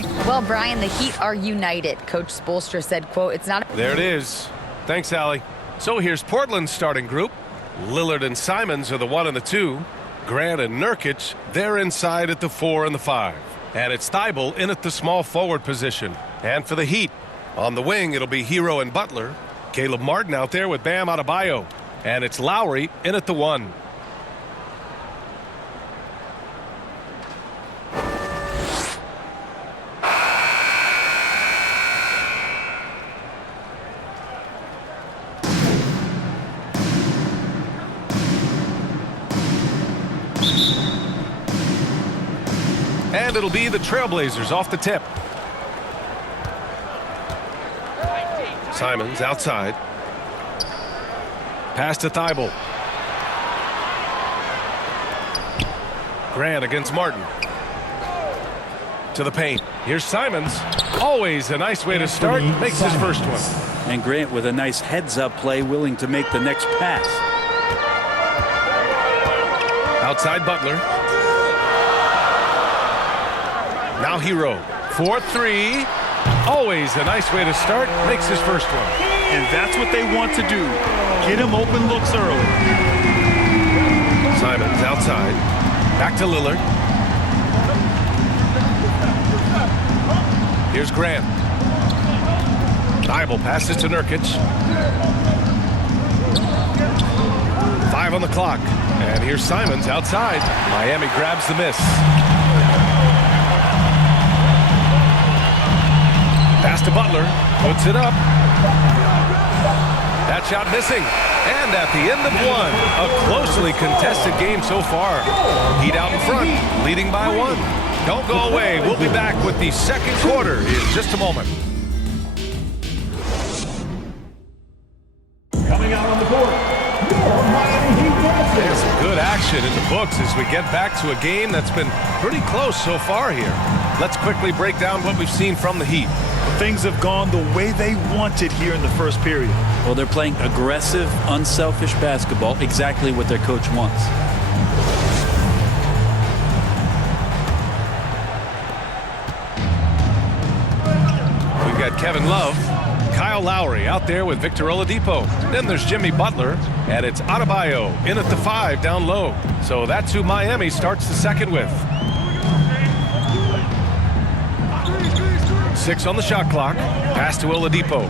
Well, Brian, the Heat are united. Coach Spoelstra said, quote, it's not... There it is. Thanks, Allie. So here's Portland's starting group. Lillard and Simons are the 1 and the 2. Grant and Nurkic, they're inside at the 4 and the 5. And it's Thibault in at the small forward position. And for the Heat, on the wing, it'll be Hero and Butler. Caleb Martin out there with Bam Adebayo. And it's Lowry in at the 1. And it'll be the Trailblazers off the tip. Simons outside. Pass to Thibault. Grant against Martin. To the paint. Here's Simons. Always a nice way to start. Makes his first one. And Grant with a nice heads-up play, willing to make the next pass. Outside Butler. Now Hero. 4-3. Always a nice way to start. Makes his first one. And that's what they want to do. Get him open looks early. Simons outside. Back to Lillard. Here's Grant. Thibault passes to Nurkic. 5 on the clock. And here's Simons outside. Miami grabs the miss. Pass to Butler. Puts it up. That shot missing. And at the end of one, a closely contested game so far. Heat out in front, leading by 1. Don't go away. We'll be back with the second quarter in just a moment. Coming out on the court, your Miami Heat Dancers. There's some good action in the books as we get back to a game that's been pretty close so far here. Let's quickly break down what we've seen from the Heat. Things have gone the way they wanted here in the first period. Well, they're playing aggressive, unselfish basketball, exactly what their coach wants. We've got Kevin Love, Kyle Lowry out there with Victor Oladipo. Then there's Jimmy Butler, and it's Adebayo in at the 5 down low. So that's who Miami starts the second with. 6 on the shot clock. Pass to Oladipo.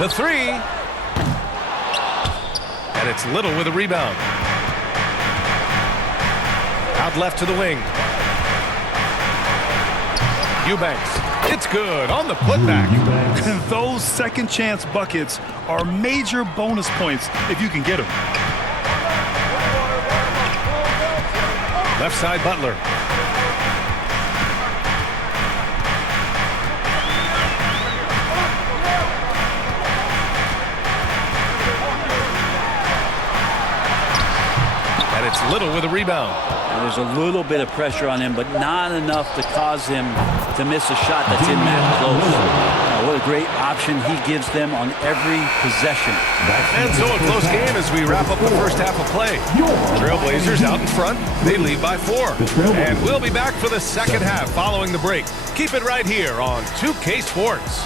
The 3. And it's Little with a rebound. Out left to the wing. Eubanks. It's good on the putback. And those second chance buckets are major bonus points if you can get them. Left side Butler. It's Little with a rebound. And there's a little bit of pressure on him, but not enough to cause him to miss a shot that's in that close. What a great option he gives them on every possession. And so a close game as we wrap up the first half of play. Trailblazers out in front. They lead by 4. And we'll be back for the second half following the break. Keep it right here on 2K Sports.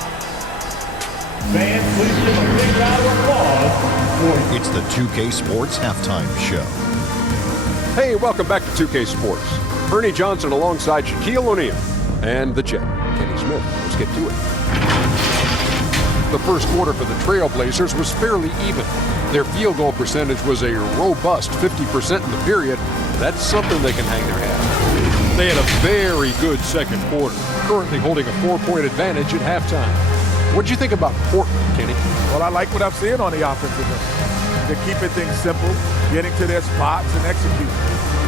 Fans, please give a big round of applause. It's the 2K Sports Halftime Show. Hey, welcome back to 2K Sports. Ernie Johnson alongside Shaquille O'Neal and the Jet, Kenny Smith. Let's get to it. The first quarter for the Trailblazers was fairly even. Their field goal percentage was a robust 50% in the period. That's something they can hang their hat on. They had a very good second quarter, currently holding a 4-point advantage at halftime. What'd you think about Portland, Kenny? Well, I like what I'm seeing on the offensive end. They're keeping things simple, getting to their spots and executing.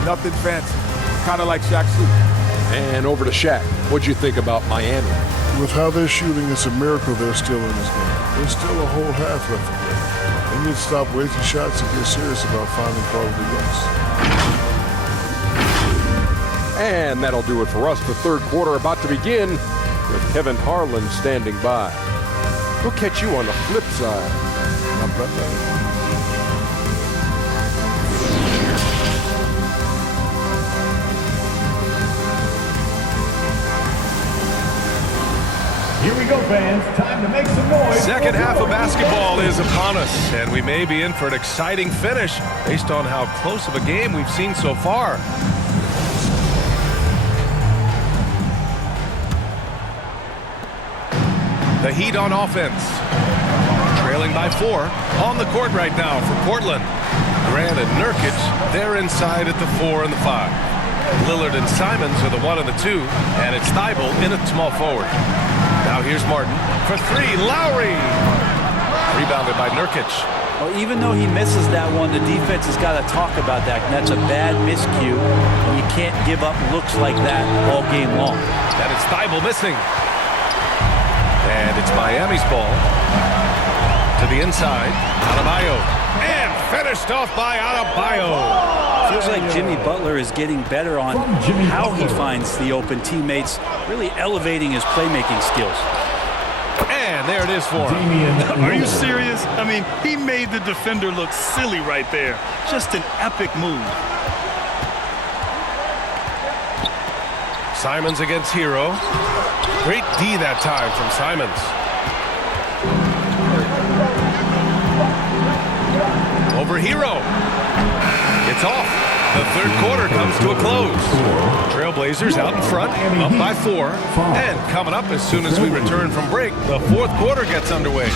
Nothing fancy, kind of like Shaq's suit. And over to Shaq. What'd you think about Miami? With how they're shooting, it's a miracle they're still in this game. There's still a whole half left to play. They need to stop wasting shots if they're serious about finding quality wins. And that'll do it for us. The third quarter about to begin with Kevin Harlan standing by. We'll catch you on the flip side, my brother. Here we go, fans. Time to make some noise. Second half of basketball is upon us, and we may be in for an exciting finish based on how close of a game we've seen so far. The Heat on offense. Trailing by 4. On the court right now for Portland. Grant and Nurkic, they're inside at the 4 and the 5. Lillard and Simons are the 1 and the 2, and it's Thibault in at small forward. Now here's Martin for 3. Lowry! Rebounded by Nurkic. Well, even though he misses that one, the defense has got to talk about that. And that's a bad miscue, and you can't give up looks like that all game long. And it's Thibault missing. And it's Miami's ball. To the inside, Adebayo. And finished off by Adebayo. Feels like Jimmy Butler is getting better on how he finds the open teammates, really elevating his playmaking skills. And there it is for him. Are you serious? I mean, he made the defender look silly right there. Just an epic move. Simons against Hero. Great D that time from Simons. Over Hero. It's off. The third quarter comes to a close. Trailblazers out in front, up by 4. And coming up as soon as we return from break, the fourth quarter gets underway.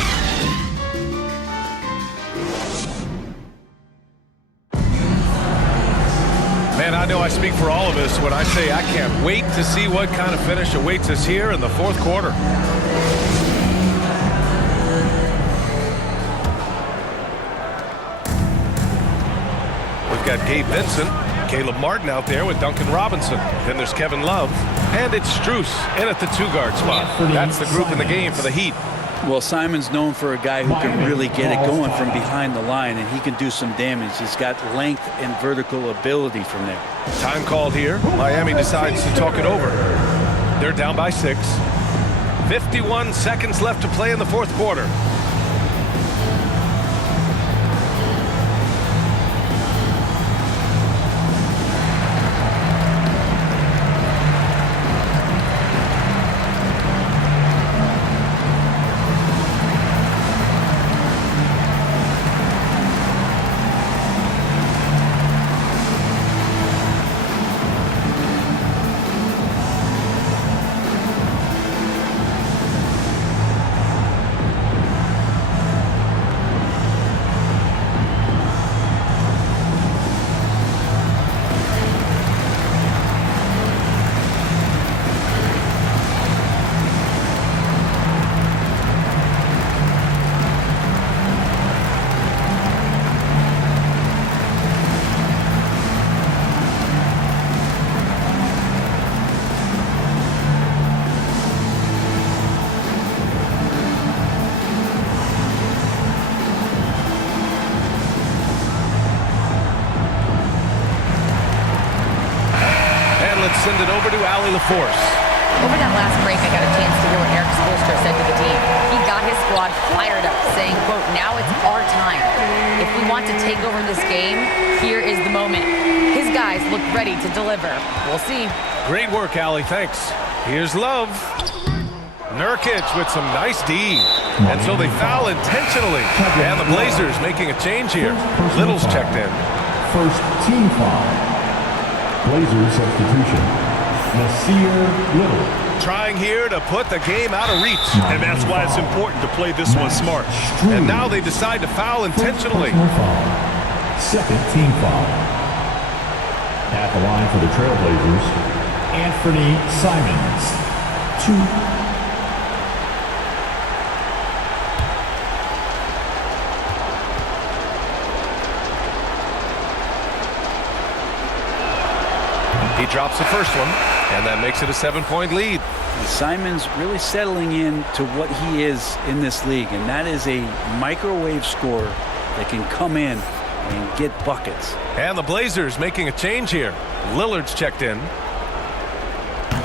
Man, I know I speak for all of us when I say I can't wait to see what kind of finish awaits us here in the fourth quarter. We've got Gabe Vincent, Caleb Martin out there with Duncan Robinson. Then there's Kevin Love, and it's Strus in at the 2-guard spot. That's the group in the game for the Heat. Well, Simon's known for a guy who can really get it going from behind the line, and he can do some damage. He's got length and vertical ability from there. Time called here. Miami decides to talk it over. They're down by 6. 51 seconds left to play in the fourth quarter. Send it over to Allie LaForce. Over that last break, I got a chance to hear what Eric Spoelstra said to the team. He got his squad fired up, saying, quote, now it's our time. If we want to take over this game, here is the moment. His guys look ready to deliver. We'll see. Great work, Allie. Thanks. Here's Love. Nurkic with some nice D. And so they foul intentionally. And the Blazers making a change here. Little's checked in. First team foul. Blazers substitution. Nasir Little. Trying here to put the game out of reach. And that's why it's important to play this one smart. And now they decide to foul intentionally. Second team foul. At the line for the Trailblazers, Anthony Simons. 2. He drops the first one, and that makes it a 7-point lead. And Simon's really settling in to what he is in this league, and that is a microwave scorer that can come in and get buckets. And the Blazers making a change here. Lillard's checked in.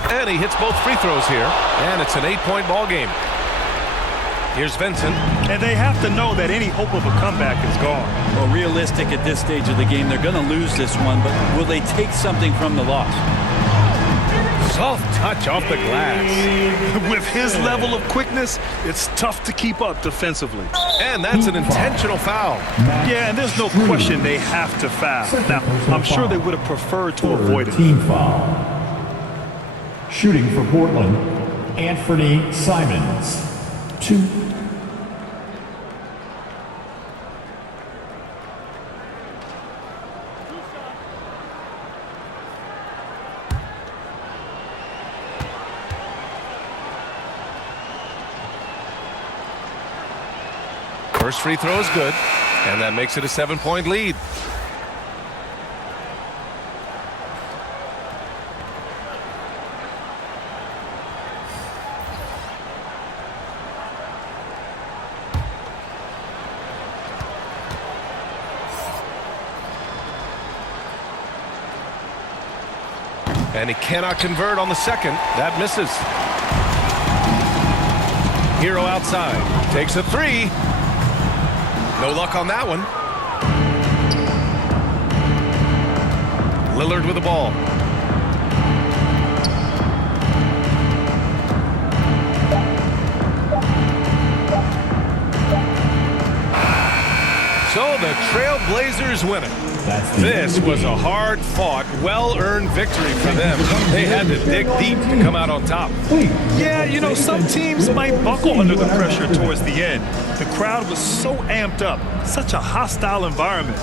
And he hits both free throws here, and it's an 8-point ball game. Here's Vincent. And they have to know that any hope of a comeback is gone. Well, realistic at this stage of the game, they're going to lose this one, but will they take something from the loss? Soft touch off the glass. With his level of quickness, it's tough to keep up defensively. And that's an intentional foul. Yeah, and there's no question they have to foul. Now, I'm sure they would have preferred to avoid it. Team foul. Shooting for Portland, Anthony Simons. 2. First free throw is good, and that makes it a 7-point lead. And he cannot convert on the second. That misses. Hero outside. Takes a three. No luck on that one. Lillard with the ball. So the Trailblazers win it. This was a hard-fought, well-earned victory for them. They had to dig deep to come out on top. Yeah, you know, some teams might buckle under the pressure towards the end. The crowd was so amped up, such a hostile environment.